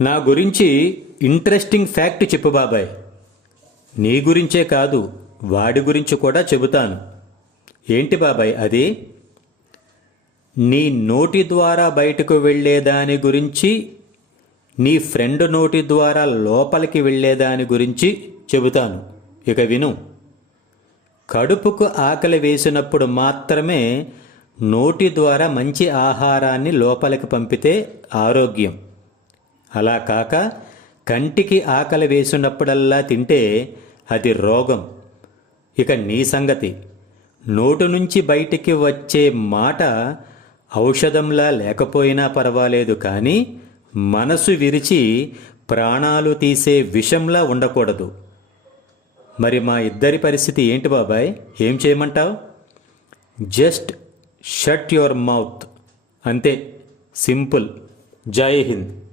నా గురించి interesting fact చెప్పు బాబాయ్. నీ గురించే కాదు వాడి గురించి కూడా చెబుతాను. ఏంటి బాబాయ్ అది? నీ నోటి ద్వారా బయటకు వెళ్ళేదాని గురించి నీ ఫ్రెండ్ నోటి ద్వారా లోపలికి వెళ్ళేదాని గురించి చెబుతాను. ఇక విను. కడుపుకు ఆకలి వేసినప్పుడు మాత్రమే నోటి ద్వారా మంచి ఆహారాన్ని లోపలికి పంపితే ఆరోగ్యం. అలా కాక కంటికి ఆకలి వేసినప్పుడల్లా తింటే అది రోగం. ఇక నీ సంగతి. నోటు నుంచి బయటికి వచ్చే మాట ఔషధంలా లేకపోయినా పర్వాలేదు కానీ మనసు విరిచి ప్రాణాలు తీసే విషంలా ఉండకూడదు. మరి మా ఇద్దరి పరిస్థితి ఏంటి బాబాయ్? ఏం చేయమంటావు? Just shut your mouth. అంతే. సింపుల్. జై హింద్.